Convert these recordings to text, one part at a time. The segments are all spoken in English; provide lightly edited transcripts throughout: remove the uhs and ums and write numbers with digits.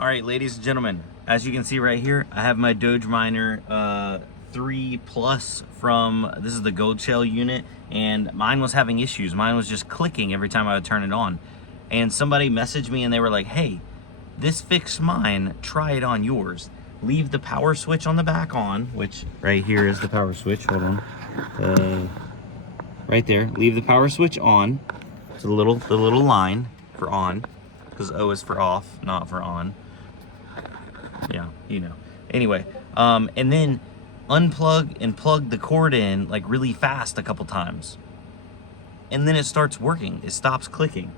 All right, ladies and gentlemen, as you can see right here, I have my Doge Miner 3 Plus from, this is the gold shell unit, and mine was having issues. Mine was just clicking every time I would turn it on. And somebody messaged me and they were like, hey, this fixed mine, try it on yours. Leave the power switch on the back on, which right here is the power switch, hold on. Right there, leave the power switch on. It's the little line for on, because O is for off, not for on. Yeah, you know. Anyway, and then unplug and plug the cord in like really fast a couple times. And then it starts working. It stops clicking.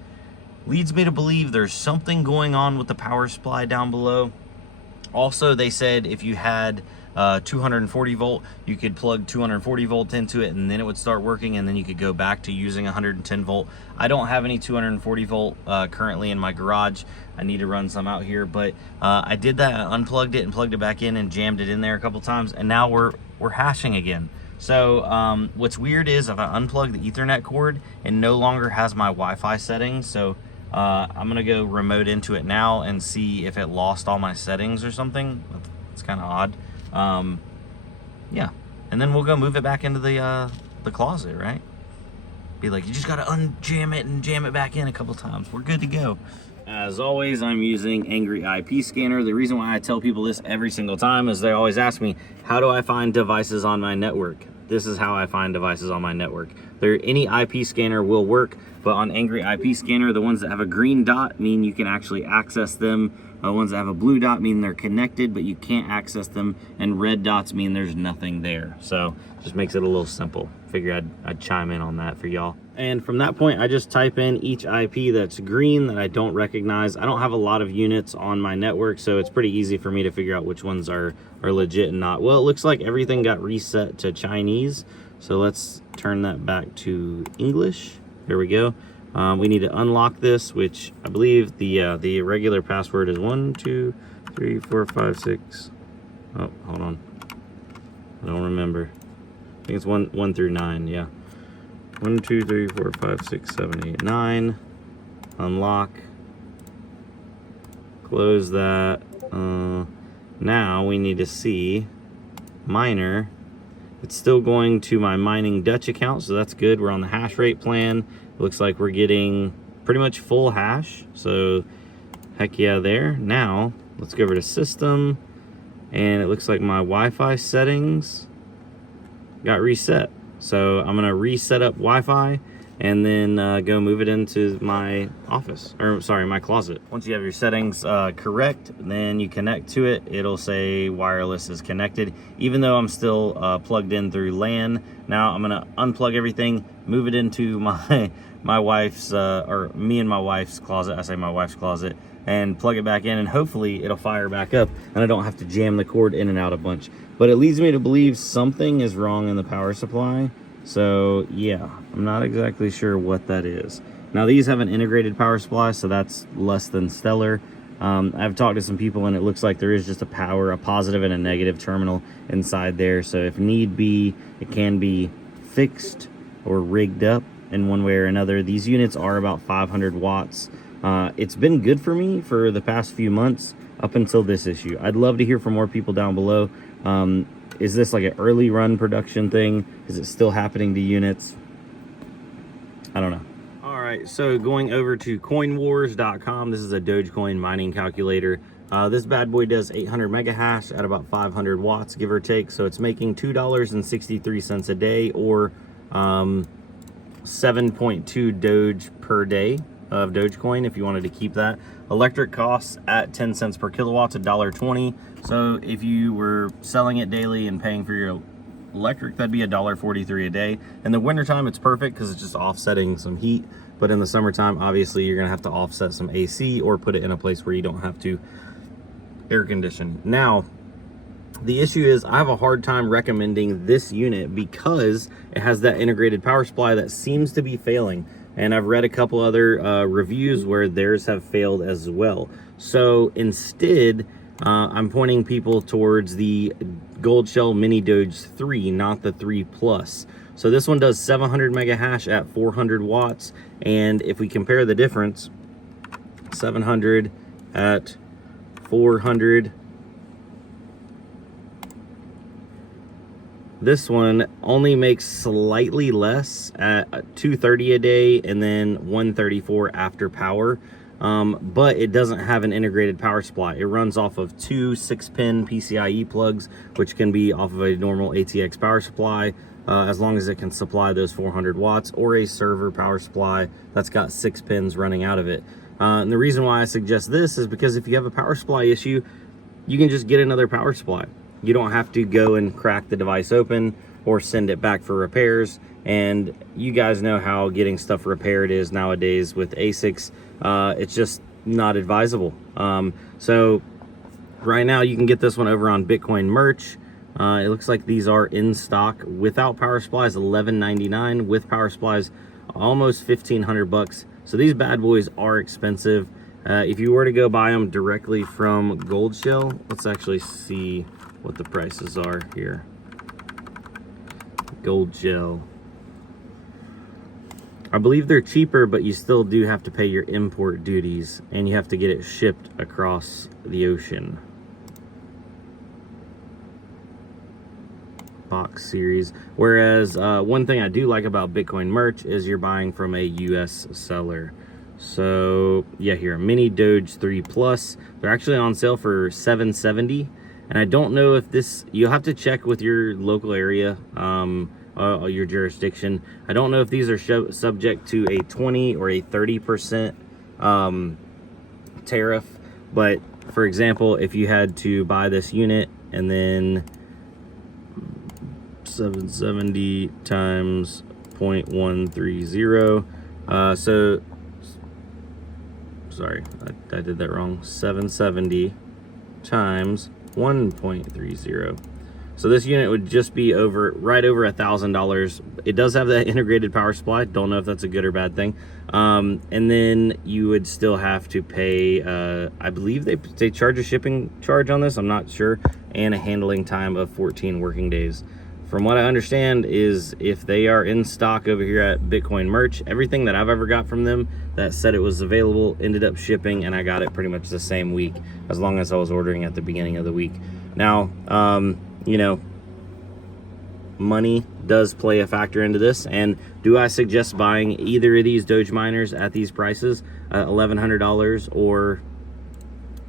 Leads me to believe there's something going on with the power supply down below. Also, they said if you had 240 volt, you could plug 240 volt into it and then it would start working, and then you could go back to using 110 volt. I don't have any 240 volt currently in my garage. I need to run some out here, but I did that. I unplugged it and plugged it back in and jammed it in there a couple times, and now we're hashing again. So what's weird is if I unplug the Ethernet cord, it no longer has my Wi-Fi settings. So I'm gonna go remote into it now and see if it lost all my settings or something. It's kind of odd. Yeah, and then we'll go move it back into the closet, right? Be like, you just gotta unjam it and jam it back in a couple times. We're good to go. As always, I'm using Angry IP Scanner. The reason why I tell people this every single time is they always ask me, how do I find devices on my network? This is how I find devices on my network. Any IP scanner will work, but on Angry IP Scanner, the ones that have a green dot mean you can actually access them. The ones that have a blue dot mean they're connected, but you can't access them, and red dots mean there's nothing there. So just makes it a little simple. Figure I'd chime in on that for y'all. And from that point, I just type in each IP that's green that I don't recognize. I don't have a lot of units on my network, so it's pretty easy for me to figure out which ones are legit and not. Well, it looks like everything got reset to Chinese, so let's turn that back to English. There we go. We need to unlock this, which I believe the regular password is 1, 2, 3, 4, 5, 6. Oh, hold on. I don't remember. I think it's 1 through 9. Yeah. 1, 2, 3, 4, 5, 6, 7, 8, 9. Unlock. Close that. Now we need to see miner. It's still going to my mining Dutch account, so that's good. We're on the hash rate plan. Looks like we're getting pretty much full hash, so heck yeah there. Now let's go over to system, and it looks like my Wi-Fi settings got reset. So I'm gonna reset up Wi-Fi and then go move it into my office, or sorry, my closet. Once you have your settings correct, then you connect to it. It'll say wireless is connected, even though I'm still plugged in through LAN. Now I'm gonna unplug everything, move it into my wife's, or me and my wife's closet. I say my wife's closet, and plug it back in, and hopefully it'll fire back up and I don't have to jam the cord in and out a bunch. But it leads me to believe something is wrong in the power supply. So yeah, I'm not exactly sure what that is. Now these have an integrated power supply, so that's less than stellar. I've talked to some people and it looks like there is just a positive and a negative terminal inside there. So if need be, it can be fixed or rigged up in one way or another. These units are about 500 watts. It's been good for me for the past few months up until this issue. I'd love to hear from more people down below. Is this like an early run production thing? Is it still happening to units? I don't know. All right, so going over to coinwars.com, this is a Dogecoin mining calculator. This bad boy does 800 mega hash at about 500 watts, give or take. So it's making $2.63 a day, or 7.2 Doge per day of Dogecoin if you wanted to keep that. Electric costs at 10 cents per kilowatt, $1.20. So if you were selling it daily and paying for your electric, that'd be $1.43 a day. In the wintertime, it's perfect because it's just offsetting some heat. But in the summertime, obviously, you're gonna have to offset some AC or put it in a place where you don't have to air condition. Now, the issue is I have a hard time recommending this unit because it has that integrated power supply that seems to be failing. And I've read a couple other reviews where theirs have failed as well. So instead, I'm pointing people towards the Gold Shell Mini Doge 3, not the 3 Plus. So this one does 700 mega hash at 400 watts. And if we compare the difference, 700 at 400. This one only makes slightly less at 230 a day and then 134 after power. But it doesn't have an integrated power supply. It runs off of two 6-pin PCIe plugs, which can be off of a normal ATX power supply, as long as it can supply those 400 watts, or a server power supply that's got 6 pins running out of it. And the reason why I suggest this is because if you have a power supply issue, you can just get another power supply. You don't have to go and crack the device open or send it back for repairs. And you guys know how getting stuff repaired is nowadays with ASICs. It's just not advisable. So right now you can get this one over on Bitcoin merch. It looks like these are in stock without power supplies, $11.99. With power supplies, almost 1,500 bucks. So these bad boys are expensive. If you were to go buy them directly from Gold Shell, let's actually see what the prices are here. Gold Shell. I believe they're cheaper, but you still do have to pay your import duties, and you have to get it shipped across the ocean. Box series. Whereas one thing I do like about Bitcoin merch is you're buying from a US seller. So yeah, here, mini Doge 3 Plus. They're actually on sale for $770. And I don't know if this, you'll have to check with your local area, your jurisdiction. I don't know if these are subject to a 20 or a 30% tariff. But for example, if you had to buy this unit and then 770 times 0.130, so sorry, I did that wrong. 770 times 1.30. So this unit would just be right over $1,000. It does have that integrated power supply. Don't know if that's a good or bad thing. And then you would still have to pay, I believe they charge a shipping charge on this, I'm not sure, and a handling time of 14 working days. From what I understand is if they are in stock over here at Bitcoin merch, everything that I've ever got from them that said it was available ended up shipping, and I got it pretty much the same week, as long as I was ordering at the beginning of the week. Now, you know, money does play a factor into this. And do I suggest buying either of these Doge miners at these prices, $1,100 or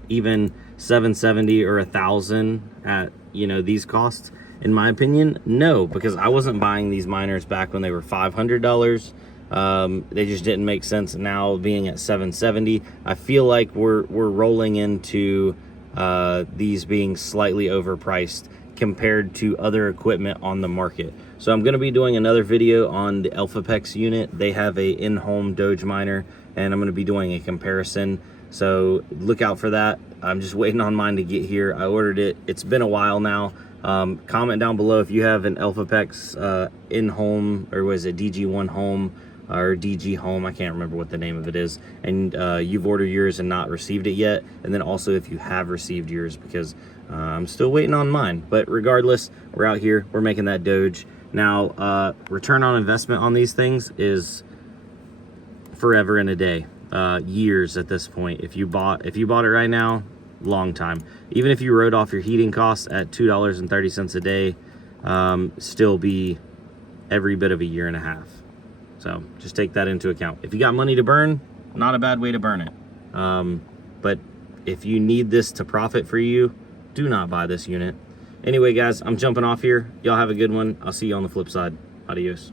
even $770 or $1,000 at, you know, these costs? In my opinion, no, because I wasn't buying these miners back when they were $500. They just didn't make sense. Now being at $770, I feel like we're rolling into these being slightly overpriced compared to other equipment on the market. So I'm going to be doing another video on the EPYC unit. They have a in-home Doge miner, and I'm going to be doing a comparison. So look out for that. I'm just waiting on mine to get here. I ordered it. It's been a while now. Comment down below if you have an EPYC in-home, or was it DG1 home or DG home, I can't remember what the name of it is, and you've ordered yours and not received it yet. And then also if you have received yours, because I'm still waiting on mine. But regardless, we're out here, we're making that Doge. Now return on investment on these things is forever and a day, years at this point. If you bought it right now, long time. Even if you wrote off your heating costs at $2.30 a day, still be every bit of a year and a half. So just take that into account. If you got money to burn, not a bad way to burn it. But if you need this to profit for you, do not buy this unit. Anyway, guys, I'm jumping off here. Y'all have a good one. I'll see you on the flip side. Adios.